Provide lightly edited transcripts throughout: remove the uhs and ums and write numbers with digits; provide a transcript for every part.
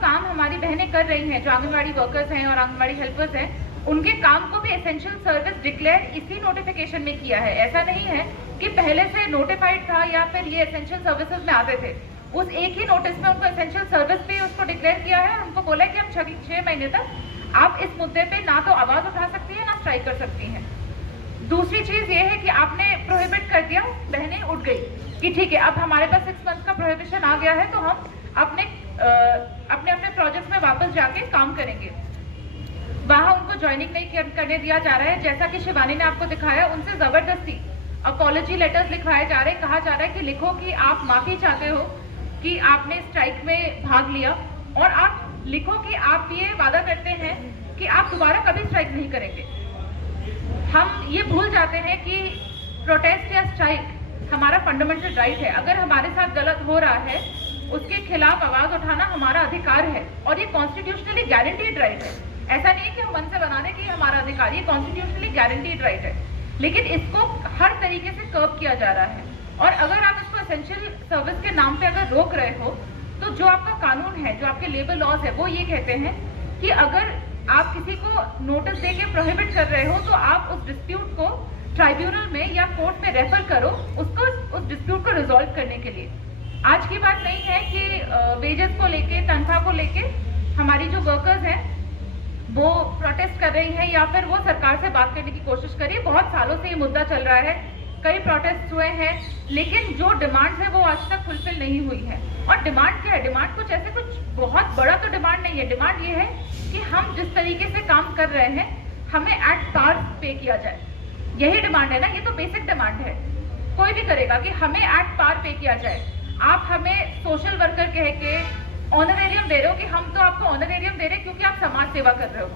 काम हमारी बहनें कर रही हैं, जो आंगनवाड़ी वर्कर्स हैं और आंगनवाड़ी हेल्पर्स हैं, उनके काम को भी एसेंशियल सर्विस डिक्लेयर इसी नोटिफिकेशन में किया है। ऐसा नहीं है कि पहले से नोटिफाइड था या फिर ये एसेंशियल सर्विसेज में आते थे। उस एक ही नोटिस में उनको एसेंशियल सर्विस पे उसको डिक्लेयर किया है और उनको बोला है कि अब 6 महीने तक आप इस मुद्दे पे ना तो आवाज उठा सकती है ना स्ट्राइक कर सकती हैं। दूसरी चीज ये है कि आपने प्रोहिबिट कर दिया, बहनें उठ गई कि ठीक है अब हमारे पास 6 मंथ का प्रोहिबिशन आ गया है तो हम अपने अपने प्रोजेक्ट्स में वापस जाके काम करेंगे। वहां उनको ज्वाइनिंग नहीं करने दिया जा रहा है। जैसा कि शिवानी ने आपको दिखाया, उनसे जबरदस्ती अपॉलॉजी लेटर्स लिखवाए जा रहे हैं। कहा जा रहा है कि लिखो कि आप माफी चाहते हो कि आपने स्ट्राइक में भाग लिया, और आप लिखो कि आप ये वादा करते हैं कि आप दोबारा कभी स्ट्राइक नहीं करेंगे। हम ये भूल जाते हैं कि प्रोटेस्ट या स्ट्राइक हमारा फंडामेंटल राइट है। अगर हमारे साथ गलत हो रहा है उसके खिलाफ आवाज उठाना हमारा अधिकार है और ये कॉन्स्टिट्यूशनली गारंटीड राइट है। ऐसा नहीं है कि हम मन से बनाने की हमारा अधिकार, ये कॉन्स्टिट्यूशनली गारंटीड राइट है, लेकिन इसको हर तरीके से कर्ब किया जा रहा है। और अगर आप इसको एसेंशियल सर्विस के नाम पे अगर रोक रहे हो तो जो आपका कानून है, जो आपके लेबर लॉज है, वो ये कहते हैं कि अगर आप किसी को नोटिस देके प्रोहिबिट कर रहे हो तो आप उस डिस्प्यूट को ट्राइब्यूनल में या कोर्ट में रेफर करो उसको, उस डिस्प्यूट को रिजॉल्व करने के लिए। आज की बात नहीं है कि वेजेस को लेके, तनख्वाह को लेके हमारी जो वर्कर्स हैं वो प्रोटेस्ट कर रही हैं या फिर वो सरकार से बात करने की कोशिश कर रही है। बहुत सालों से ये मुद्दा चल रहा है, कई प्रोटेस्ट हुए हैं, लेकिन जो डिमांड है वो आज तक फुलफिल नहीं हुई है। और डिमांड क्या है? डिमांड कुछ ऐसे कुछ बहुत बड़ा तो डिमांड नहीं है। डिमांड ये है कि हम जिस तरीके से काम कर रहे हैं हमें एट पार पे किया जाए। यही डिमांड है ना, ये तो बेसिक डिमांड है, कोई भी करेगा कि हमें एट पार पे किया जाए। आप हमें सोशल वर्कर कह के ऑनरेरियम दे रहे हो कि हम तो आपको ऑनरेरियम दे रहे हैं क्योंकि आप समाज सेवा कर रहे हो।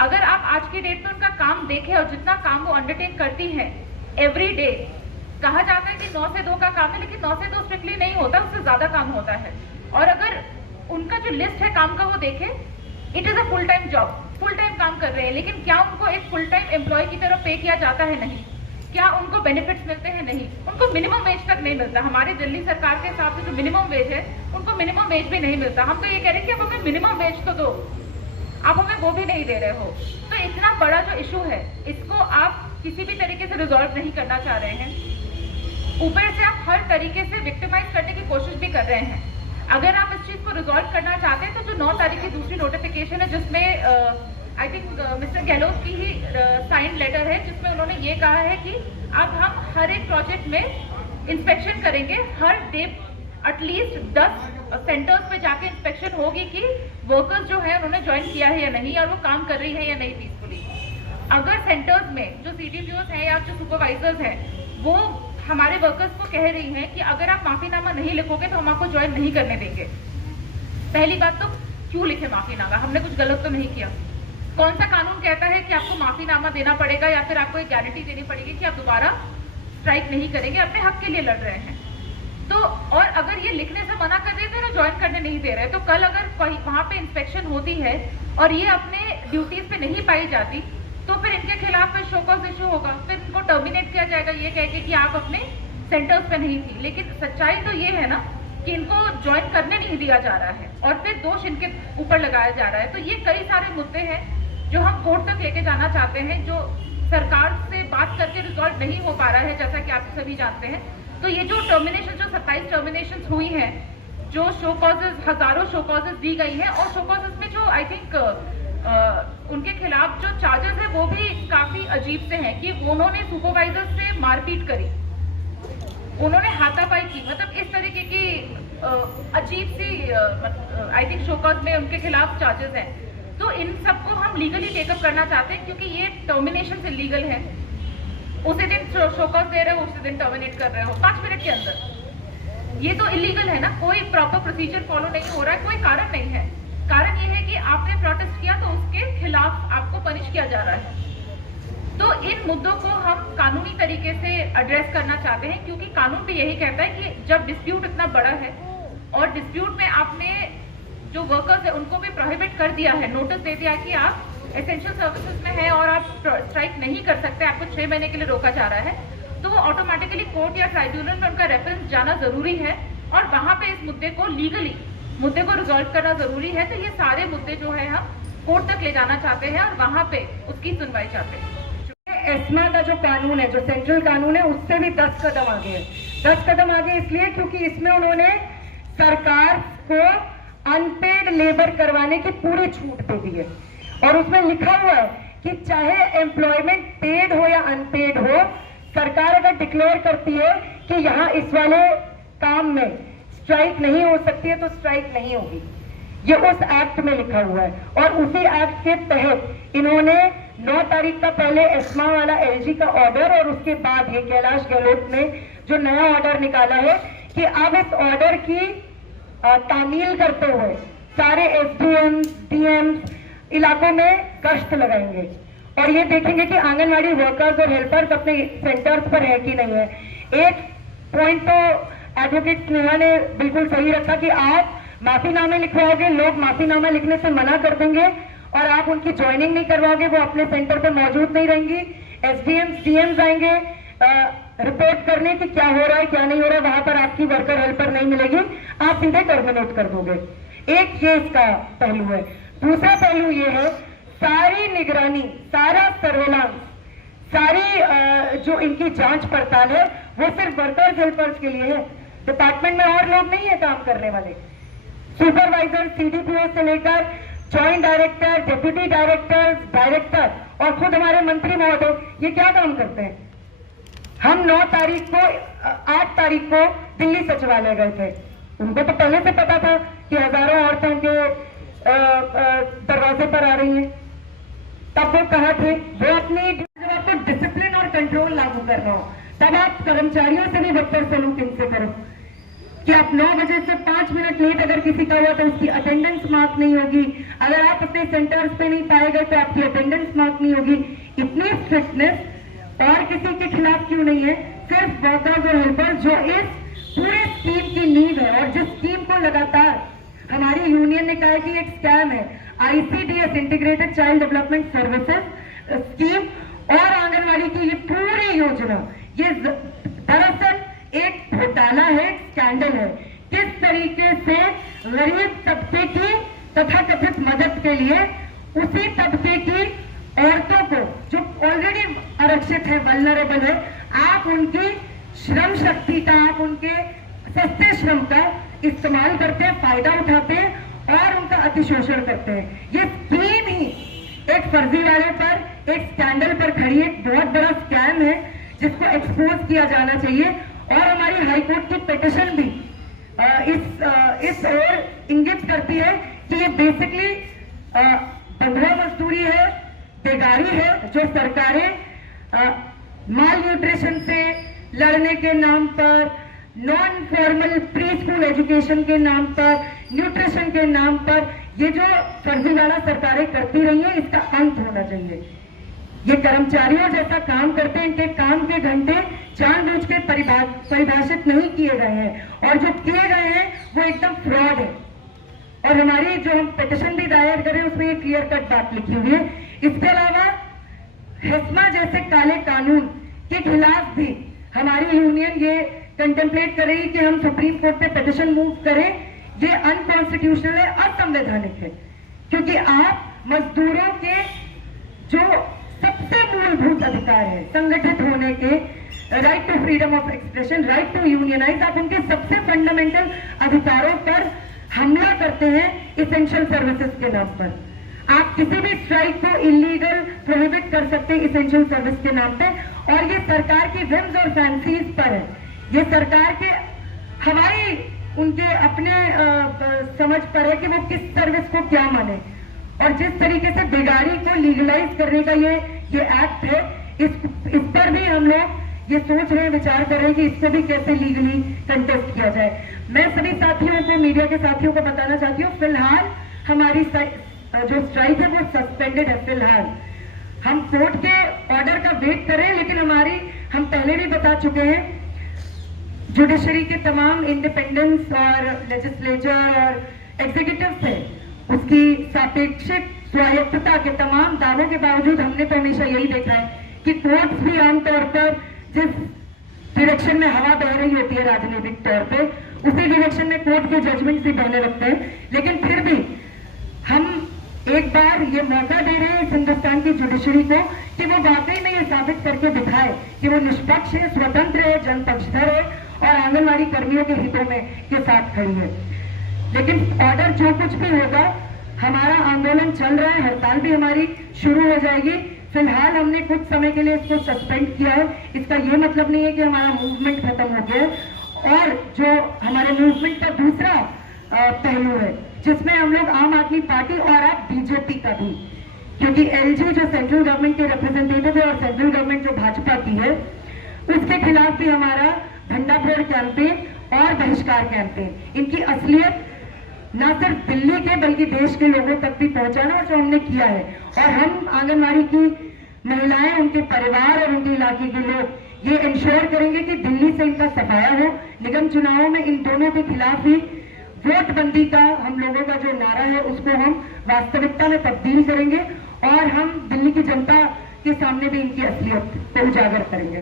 अगर आप आज की डेट में उनका काम देखें और जितना काम वो अंडरटेक करती हैं एवरी डे, कहा जाता है कि 9 से 2 का काम है, लेकिन 9 से 2 स्ट्रिक्टली नहीं होता, उससे ज्यादा काम होता है। और अगर उनका जो लिस्ट है काम का वो देखे, it is a full time job, full time काम कर रहे हैं, लेकिन क्या उनको एक फुल टाइम एम्प्लॉय की तरह पे किया जाता है? नहीं। क्या उनको बेनिफिट्स मिलते हैं? नहीं। उनको मिनिमम वेज तक नहीं मिलता। हमारे दिल्ली सरकार के हिसाब से जो मिनिमम वेज है उनको मिनिमम वेज भी नहीं मिलता। हम तो ये कह रहे हैं कि अब हमें मिनिमम वेज तो दो, आप हमें वो भी नहीं दे रहे हो। तो इतना बड़ा जो इशू है इसको आप किसी भी तरीके से रिजॉल्व नहीं करना चाह रहे हैं। ऊपर से आप हर तरीके से विक्टिमाइज करने की कोशिश भी कर रहे हैं। अगर आप इस चीज को रिजॉल्व करना चाहते हैं तो जो 9 तारीख की दूसरी नोटिफिकेशन है जिसमें आई थिंक मिस्टर गहलोत की ही साइन लेटर है, जिसमें उन्होंने ये कहा है कि अब हम हर एक प्रोजेक्ट में इंस्पेक्शन करेंगे, हर डे एटलीस्ट 10 सेंटर्स पे जाके इंस्पेक्शन होगी कि वर्कर्स जो है उन्होंने ज्वाइन किया है या नहीं और वो काम कर रही है या नहीं पीसफुली। अगर सेंटर्स में जो CDPOs हैं या जो सुपरवाइजर्स हैं वो हमारे वर्कर्स को कह रही हैं कि अगर आप माफीनामा नहीं लिखोगे तो हम आपको ज्वाइन नहीं करने देंगे। पहली बात तो क्यों लिखे माफीनामा? हमने कुछ गलत तो नहीं किया। कौन सा कानून कहता है कि आपको माफीनामा देना पड़ेगा या फिर आपको एक गारंटी देनी पड़ेगी कि आप दोबारा स्ट्राइक नहीं करेंगे, अपने हक के लिए लड़ रहे हैं? तो और अगर ये लिखने से मना कर देते हैं ना, ज्वाइन करने नहीं दे रहे, तो कल अगर वहां पे इंस्पेक्शन होती है और ये अपने ड्यूटीज पे नहीं पाई जाती तो फिर इनके खिलाफ फिर शो कॉज इशू होगा, फिर इनको टर्मिनेट किया जाएगा ये कह के कि आप अपने सेंटर्स पे नहीं थी। लेकिन सच्चाई तो ये है ना कि इनको ज्वाइन करने नहीं दिया जा रहा है और फिर दोष इनके ऊपर लगाया जा रहा है। तो ये कई सारे मुद्दे हैं जो हम कोर्ट तक लेके जाना चाहते हैं, जो सरकार से बात करके रिजॉल्व नहीं हो पा रहा है, जैसा कि आप सभी जानते हैं। तो ये जो टर्मिनेशन, जो 27 टर्मिनेशन हुई हैं, जो शो कॉजेज, हजारों शो कॉजेज दी गई हैं, और शो कॉजेज में जो आई थिंक उनके खिलाफ जो चार्जेस है वो भी काफी अजीब से हैं कि उन्होंने सुपरवाइजर से मारपीट करी, उन्होंने हाथापाई की, मतलब इस तरीके की अजीब सी आई थिंक शो कॉज में उनके खिलाफ चार्जेस हैं। तो इन सबको हम लीगली टेकअप करना चाहते हैं क्योंकि ये टर्मिनेशन इलीगल है। उसी दिन शो कॉज दे रहे हो, उसी दिन टर्मिनेट कर रहे हो 5 मिनट के अंदर। ये तो इलीगल है ना, कोई प्रॉपर प्रोसीजर फॉलो नहीं हो रहा है, कोई कारण नहीं है। कारण ये है कि आपने प्रोटेस्ट किया तो उसके खिलाफ आपको पनिश किया जा रहा है। तो इन मुद्दों को हम कानूनी तरीके से एड्रेस करना चाहते हैं क्योंकि कानून भी यही कहता है कि जब डिस्प्यूट इतना बड़ा है और डिस्प्यूट में आपने जो वर्कर्स है उनको भी प्रोहिबिट कर दिया है, नोटिस दे दिया कि आप एसेंशियल सर्विसेज में है और आप स्ट्राइक नहीं कर सकते, आपको 6 महीने के लिए रोका जा रहा है, तो वो ऑटोमेटिकली कोर्ट या ट्राइब्यूनल में उनका रेफरेंस जाना जरूरी है और वहां पे इस मुद्दे को लीगली मुद्दे को रिजॉल्व करना जरूरी है, तो ये सारे मुद्दे जो है हम कोर्ट तक ले जाना चाहते हैं और वहां पे उसकी सुनवाई चाहते हैं। एस्मा का जो कानून है, जो सेंट्रल कानून है, उससे भी 10 कदम आगे है। 10 कदम आगे इसलिए क्योंकि इसमें उन्होंने सरकार को अनपेड लेबर करवाने की पूरी छूट दे दी है और उसमें लिखा हुआ है कि चाहे एम्प्लॉयमेंट पेड हो या अनपेड हो, सरकार अगर डिक्लेयर करती है कि यहाँ इस वाले काम में स्ट्राइक नहीं हो सकती है तो स्ट्राइक नहीं होगी। ये उस एक्ट में लिखा हुआ है और उसी एक्ट के तहत इन्होंने 9 तारीख का पहले एस्मा वाला एलजी का ऑर्डर और उसके बाद ये कैलाश गहलोत ने जो नया ऑर्डर निकाला है कि अब इस ऑर्डर की तामील करते हुए सारे एसडीएम डीएम इलाकों में गश्त लगाएंगे और ये देखेंगे कि आंगनवाड़ी वर्कर्स और हेल्पर्स अपने सेंटर्स पर है कि नहीं है। एक पॉइंट तो एडवोकेट स्नेहा ने बिल्कुल सही रखा कि आप माफीनामे लिखवाओगे, लोग माफीनामा लिखने से मना कर देंगे और आप उनकी ज्वाइनिंग नहीं करवाओगे, वो अपने सेंटर पे मौजूद नहीं रहेंगी। एसडीएम डीएम आएंगे रिपोर्ट करने कि क्या हो रहा है क्या नहीं हो रहा है, वहां पर आपकी वर्कर हेल्पर नहीं मिलेगी, आप सीधे टर्मिनेट कर दोगे। एक ये इसका पहलू है। दूसरा पहलू ये है सारी निगरानी, सारा सर्वेलांस, सारी जो इनकी जांच पड़ताल है वो सिर्फ वर्कर्स हेल्पर्स के लिए है। डिपार्टमेंट में और लोग नहीं है काम करने वाले। सुपरवाइजर सीडीपीओ से लेकर joint director, deputy director, director और खुद हमारे मंत्री महोदय ये क्या काम करते हैं। हम 8 तारीख को दिल्ली सचिवालय गए थे। उनको तो पहले से पता था कि हजारों औरतें उनके दरवाजे पर आ रही हैं। तब वो कहा थे वो अपनी जब आपको डिसिप्लिन और कंट्रोल लागू कर रहा हो तब आप कर्मचारियों से भी बदतर सलूक इनसे करो कि आप 9 बजे से 5 मिनट लेट अगर किसी का हुआ तो उसकी अटेंडेंस मार्क नहीं होगी। अगर आप अपने सेंटर्स पे नहीं पाए गए तो आपकी अटेंडेंस मार्क नहीं होगी। इतनी स्ट्रिक्टनेस और किसी के खिलाफ क्यों नहीं है, सिर्फ वर्कर्स और हेल्पर्स जो इस पूरे स्कीम की नींव है और जिस स्कीम को लगातार हमारी यूनियन ने कहा कि एक स्कैम है, ICDS integrated child development services scheme और आंगनवाड़ी की ये पूरी योजना ये दरअसल एक घोटाला है, स्कैंडल है। किस तरीके से गरीब तबके की तथा कथित मदद के लिए उसी तबके की औरतों को जो ऑलरेडी आरक्षित है, वल्नरेबल है, आप उनकी श्रम शक्ति का, आप उनके सस्ते श्रम का इस्तेमाल करते हैं, फायदा उठाते हैं और उनका अतिशोषण करते हैं। ये स्कीम ही एक फर्जीवाड़े पर, एक स्कैंडल पर खड़ी है, एक बहुत बड़ा स्कैम है जिसको एक्सपोज किया जाना चाहिए। और हमारी हाईकोर्ट की पिटिशन भी इस ओर इंगित करती है कि ये बेसिकली बंधुआ मजदूरी है, बेगारी है, जो सरकारें माल न्यूट्रिशन से लड़ने के नाम पर, non formal pre school education के नाम पर, न्यूट्रिशन के नाम पर ये जो फर्जीवाड़ा सरकारें करती रही हैं, इसका अंत होना चाहिए। ये कर्मचारियों जैसा काम करते हैं, इनके काम के घंटे जानबूझ के परिभाषित नहीं किए गए हैं और जो किए गए हैं वो एकदम फ्रॉड है। और हमारी जो हम पिटिशन भी दायर करें उसमें ये क्लियर कट बात लिखी हुई है। इसके अलावा हेस्मा जैसे काले कानून के खिलाफ भी हमारी यूनियन ये कंटेम्पलेट कर रही कि हम सुप्रीम कोर्ट पे पिटिशन मूव करें। ये अनकॉन्स्टिट्यूशनल है, असंवैधानिक है, क्योंकि आप मजदूरों के जो सबसे मूलभूत अधिकार है, संगठित होने के, right to freedom of expression, right to unionise, आप उनके सबसे फंडामेंटल अधिकारों पर हमला करते हैं इसेंशियल सर्विसेज के नाम पर। आप किसी भी स्ट्राइक को इलीगल प्रोहिबिट कर सकते हैं इसेंशियल सर्विस के नाम पे, और ये सरकार की विम्स और फैंसीज पर है। ये सरकार के हवाई उनके अपने समझ पर है कि वो किस सर्विस को क्या माने। और जिस तरीके से बेगारी को लीगलाइज करने का ये एक्ट है, इस पर भी हम लोग ये सोच रहे हैं, विचार कर रहे हैं कि इसको भी कैसे लीगली कंटेस्ट किया जाए। मैं सभी साथियों को, मीडिया के साथियों को बताना चाहती हूँ, फिलहाल हमारी जो स्ट्राइक है वो सस्पेंडेड है। फिलहाल हम कोर्ट के ऑर्डर का वेट कर रहे हैं, लेकिन हम पहले भी बता चुके हैं, जुडिशरी के तमाम इंडिपेंडेंस और लेजिस्लेचर और एग्जीक्यूटिव से उसकी सापेक्षिक स्वायत्तता के तमाम दावों के बावजूद हमने तो हमेशा यही देखा है कि कोर्ट्स भी आमतौर पर जिस डायरेक्शन में हवा बह रही होती है राजनीतिक तौर पे, उसी डायरेक्शन में कोर्ट के जजमेंट से बहने लगते हैं। लेकिन फिर भी हम एक बार ये मौका दे रहे हैं इस हिंदुस्तान की जुडिशरी को कि वो वाकई में ये साबित करके दिखाए कि वो निष्पक्ष है, स्वतंत्र है, जनपक्षधर है और आंगनवाड़ी कर्मियों के हितों में के साथ खड़ी है। लेकिन ऑर्डर जो कुछ भी होगा, हमारा आंदोलन चल रहा है, हड़ताल भी हमारी शुरू हो जाएगी। फिलहाल हमने कुछ समय के लिए इसको सस्पेंड किया है। इसका ये मतलब नहीं है कि हमारा मूवमेंट खत्म हो गया है। और जो हमारे मूवमेंट का दूसरा पहलू है, जिसमें हम लोग आम आदमी पार्टी और अब बीजेपी का भी, क्योंकि एलजी जो सेंट्रल गवर्नमेंट के रिप्रेजेंटेटिव है और सेंट्रल गवर्नमेंट जो भाजपा की है, उसके खिलाफ भी हमारा भंडाफोड़ कैंपेन और बहिष्कार कैंपेन, इनकी असलियत न सिर्फ दिल्ली के बल्कि देश के लोगों तक भी पहुंचाना, और जो हमने किया है। और हम आंगनवाड़ी की महिलाएं, उनके परिवार और उनके इलाके के लोग ये इंश्योर करेंगे कि दिल्ली से इनका सफाया हो। निगम चुनावों में इन दोनों के खिलाफ ही वोटबंदी का हम लोगों का जो नारा है उसको हम वास्तविकता में तब्दील करेंगे और हम दिल्ली की जनता के सामने भी इनकी असलियत को उजागर करेंगे।